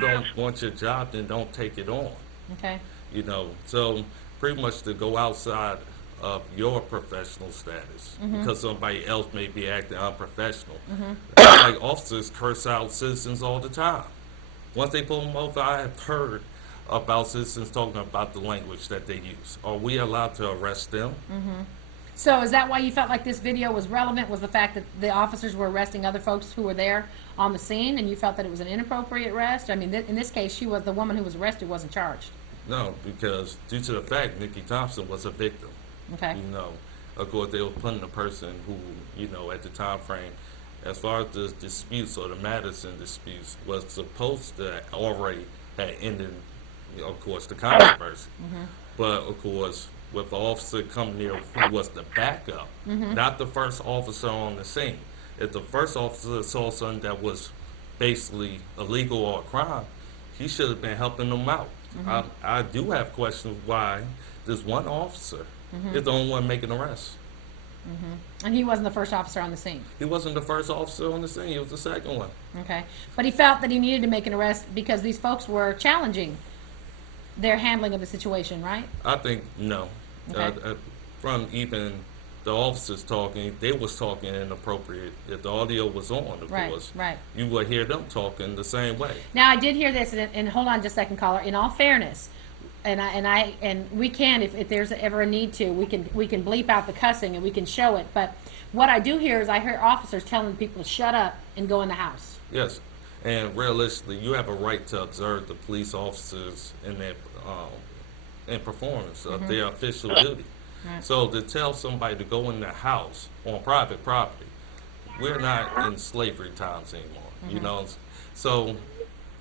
don't want your job, then don't take it on. Okay. You know, so pretty much to go outside of your professional status because somebody else may be acting unprofessional. Like officers curse out citizens all the time. Once they pull them over, I have heard about citizens talking about the language that they use. Are we allowed to arrest them? So is that why you felt like this video was relevant, was the fact that the officers were arresting other folks who were there on the scene, and you felt that it was an inappropriate arrest? I mean, in this case, the woman who was arrested wasn't charged. No, because due to the fact Nikki Thompson was a victim. Okay. You know, of course, they were putting a person who, you know, at the time frame, as far as the disputes or the Madison disputes, was supposed to already have ended, you know, of course, the controversy. But, of course, with the officer coming there who was the backup, not the first officer on the scene. If the first officer saw something that was basically illegal or a crime, he should have been helping them out. I do have questions why this one officer is the only one making arrests. And he wasn't the first officer on the scene. He wasn't the first officer on the scene, he was the second one. Okay. But he felt that he needed to make an arrest because these folks were challenging their handling of the situation, right? I think no. Okay. From even the officers talking, they was talking inappropriate. If the audio was on, of course, you would hear them talking the same way. Now I did hear this, and hold on just a second, caller. In all fairness, and we can, if there's ever a need to, we can bleep out the cussing and we can show it. But what I do hear is I hear officers telling people to shut up and go in the house. Yes, and realistically, you have a right to observe the police officers in their in performance of their official duty. Right. So to tell somebody to go in the house on private property, we're not in slavery times anymore. You know, so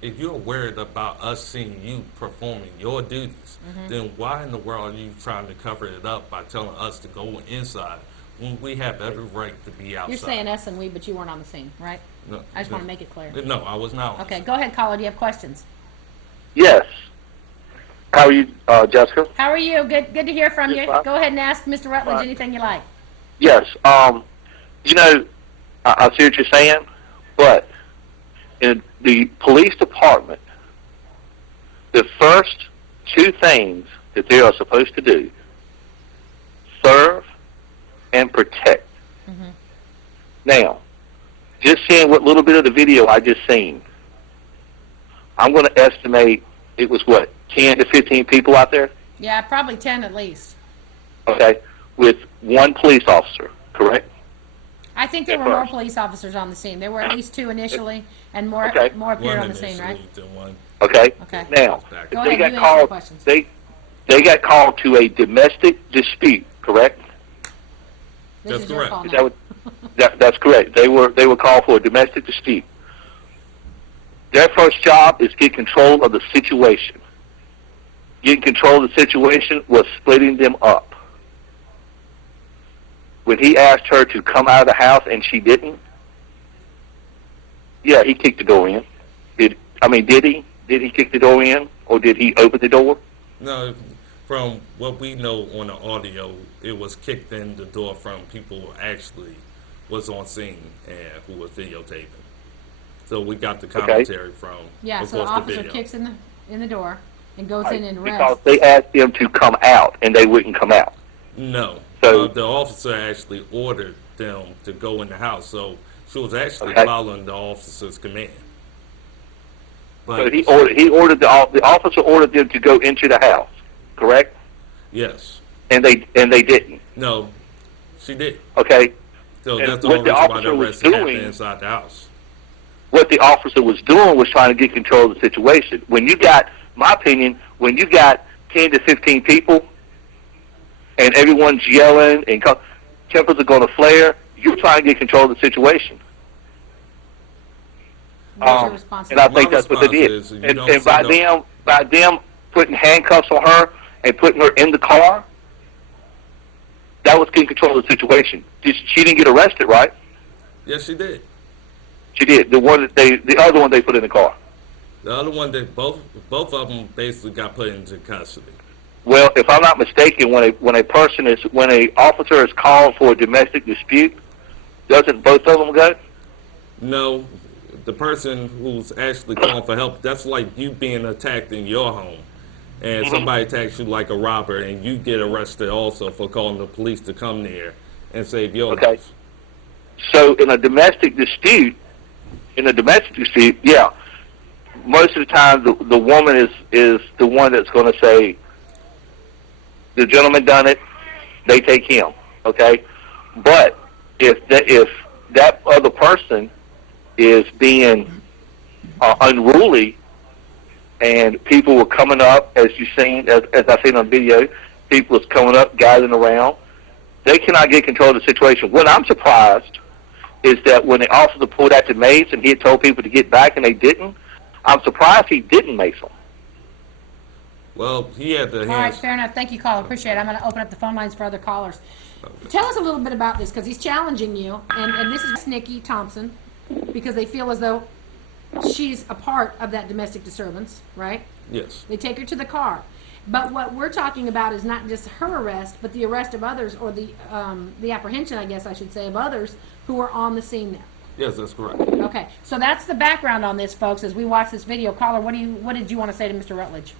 if you're worried about us seeing you performing your duties, then why in the world are you trying to cover it up by telling us to go inside when we have every right to be outside? You're saying us and we, but you weren't on the scene, right? No, I just want to make it clear. No, I was not. Okay, go ahead, caller. Do you have questions? Yes. How are you, Jessica? How are you? Good to hear from you. Fine. Go ahead and ask Mr. Rutledge Fine. anything you like. Yes. You know, I see what you're saying, but in the police department, the first two things that they are supposed to do, serve and protect. Now, just seeing what little bit of the video I just seen, I'm going to estimate it was, what, 10 to 15 people out there? Yeah, probably 10 at least. Okay, with one police officer, correct? I think there were more police officers on the scene. There were at least 2 initially, and more Okay. more appeared One on the scene, right? initially, then one. Okay. Okay. Now, Go they ahead, got you answer the called. questions. They got called to a domestic dispute, correct? This That's is your correct. call Is now. that's correct. They were called for a domestic dispute. Their first job is get control of the situation. Getting control of the situation was splitting them up. When he asked her to come out of the house and she didn't, yeah, he kicked the door in. Did he? Did he kick the door in, or did he open the door? No, from what we know on the audio, it was kicked in the door from people who actually was on scene and who was videotaping. So we got the commentary from, Yeah, of so the course, the officer video. kicks in the door and goes in and Because arrests. they asked them to come out, and they wouldn't come out. No, So- the officer actually ordered them to go in the house, so she was actually Okay. following the officer's command. But So the officer ordered them to go into the house, correct? yes, And they didn't. no, she did. Okay. So And that's the what only the reason why officer the was arrest happened doing- inside the house. What the officer was doing was trying to get control of the situation. When you got, my opinion, when you got 10 to 15 people and everyone's yelling and tempers are going to flare, you're trying to get control of the situation. What's your And responsibility? I think My that's what they did. response is you And don't by see them putting handcuffs on her and putting her in the car, that was getting control of the situation. She didn't get arrested, right? Yes, she did. She did. The other one they put in the car. The other one, that both of them basically got put into custody. Well, if I'm not mistaken, when a officer is called for a domestic dispute, doesn't both of them go? No, the person who's actually calling for help, that's like you being attacked in your home. And somebody attacks you like a robber, and you get arrested also for calling the police to come there and save your life. So in a domestic dispute, yeah, most of the time the woman is the one that's going to say, the gentleman done it, they take him, okay? But if that other person is being unruly, and people were coming up, as you've seen, as I've seen on video, people was coming up, gathering around, they cannot get control of the situation. What I'm surprised is that when the officer pulled out the mace and he had told people to get back and they didn't, I'm surprised he didn't mace them. Well, he had the hands. All right, fair enough. Thank you, caller. Appreciate it. I'm going to open up the phone lines for other callers. Tell us a little bit about this, because he's challenging you, and this is Nikki Thompson, because they feel as though she's a part of that domestic disturbance, right? Yes. They take her to the car. But what we're talking about is not just her arrest, but the arrest of others, or the apprehension, I guess I should say, of others who were on the scene there. Yes, that's correct. Okay, so that's the background on this, folks, as we watch this video. Caller, what did you want to say to Mr. Rutledge?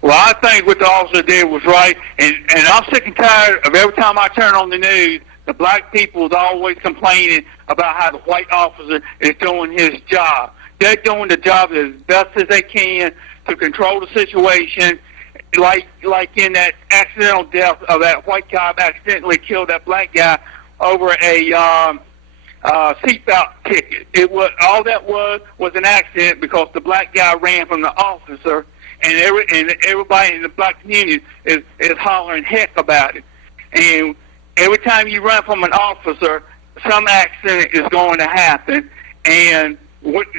Well, I think what the officer did was right, and I'm sick and tired of every time I turn on the news, the black people is always complaining about how the white officer is doing his job. They're doing the job as best as they can to control the situation, like in that accidental death of that white cop accidentally killed that black guy over a seatbelt ticket. All that was an accident because the black guy ran from the officer, and everybody in the black community is hollering heck about it. And every time you run from an officer, some accident is going to happen. And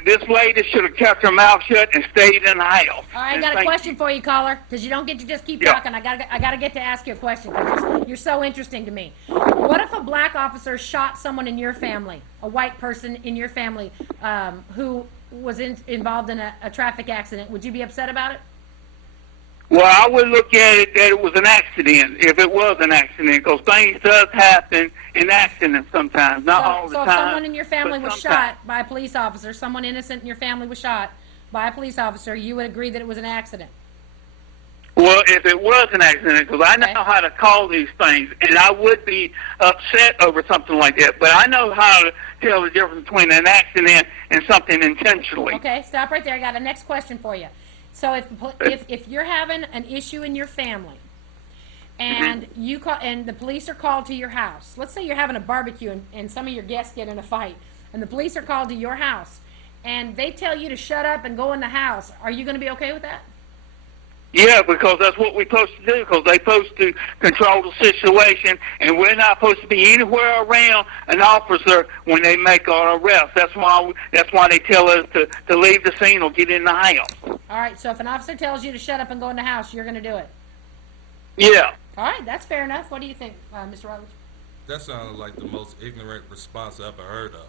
this lady should have kept her mouth shut and stayed in the house. All right, I got a question for you, caller, because you don't get to just keep talking. I got to get to ask you a question, because you're so interesting to me. What if a black officer shot someone in your family, a white person in your family, who was involved in a traffic accident? Would you be upset about it? Well, I would look at it that it was an accident, if it was an accident, because things does happen in accidents sometimes, not all the time. So if someone in your family was shot by a police officer, someone innocent in your family was shot by a police officer, you would agree that it was an accident? Well, if it was an accident, because I know how to call these things, and I would be upset over something like that, but I know how to tell the difference between an accident and something intentionally. Okay, stop right there. I got a next question for you. So if you're having an issue in your family, and you call, and the police are called to your house, let's say you're having a barbecue and some of your guests get in a fight, and the police are called to your house, and they tell you to shut up and go in the house, are you going to be okay with that? Yeah, because that's what we're supposed to do, because they're supposed to control the situation, and we're not supposed to be anywhere around an officer when they make an arrest. That's why they tell us to leave the scene or get in the house. All right, so if an officer tells you to shut up and go in the house, you're going to do it? Yeah. All right, that's fair enough. What do you think, Mr. Rutledge? That sounded like the most ignorant response I ever heard of.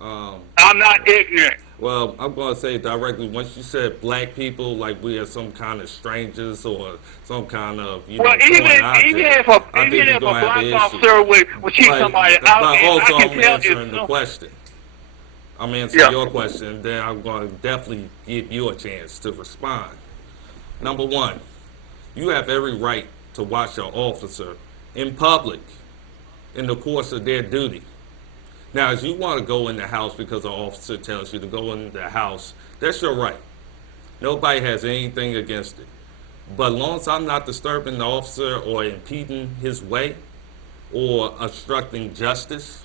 I'm not ignorant. Well, I'm going to say directly, once you said black people, like we are some kind of strangers or some kind of, well, even if a black officer would shoot somebody, also I can I'm tell answering the question. I'm answering your question, then I'm going to definitely give you a chance to respond. Number one, you have every right to watch your officer in public in the course of their duty. Now, if you want to go in the house because the officer tells you to go in the house, that's your right. Nobody has anything against it. But as long as I'm not disturbing the officer or impeding his way or obstructing justice,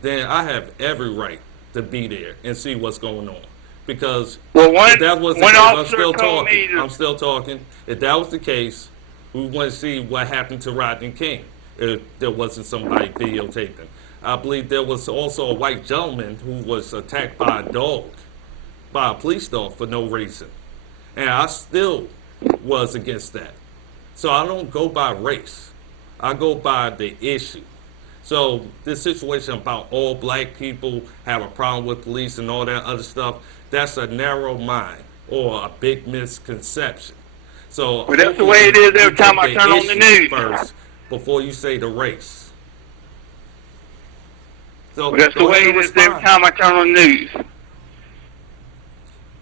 then I have every right to be there and see what's going on. Because if that was the case, I'm still talking. If that was the case, we want to see what happened to Rodney King if there wasn't somebody videotaping. I believe there was also a white gentleman who was attacked by a dog, by a police dog for no reason. And I still was against that. So I don't go by race. I go by the issue. So this situation about all black people have a problem with police and all that other stuff, that's a narrow mind or a big misconception. So well, that's the way it is every time I turn on the news. First, before you say the race. So well, that's the way it is every time I turn on the news.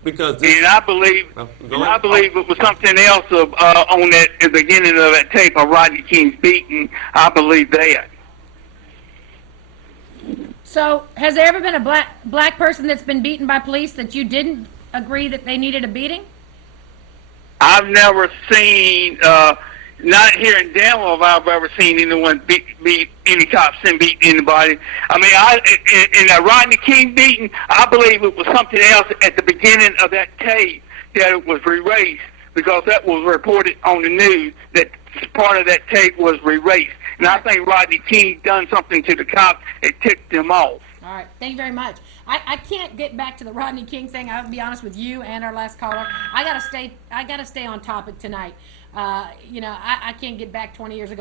because this, And I believe, go and ahead. I believe it was something else on that at the beginning of that tape of Rodney King's beating. I believe that. So, has there ever been a black person that's been beaten by police that you didn't agree that they needed a beating? I've never seen, not here in Denver have I ever seen anyone beat any cops and beat anybody. I mean, in that Rodney King beating, I believe it was something else at the beginning of that tape that it was erased because that was reported on the news that part of that tape was erased. And I think Rodney King done something to the cops and ticked them off. All right, thank you very much. I can't get back to the Rodney King thing. I'll be honest with you and our last caller. I gotta stay on topic tonight. You know, I can't get back 20 years ago.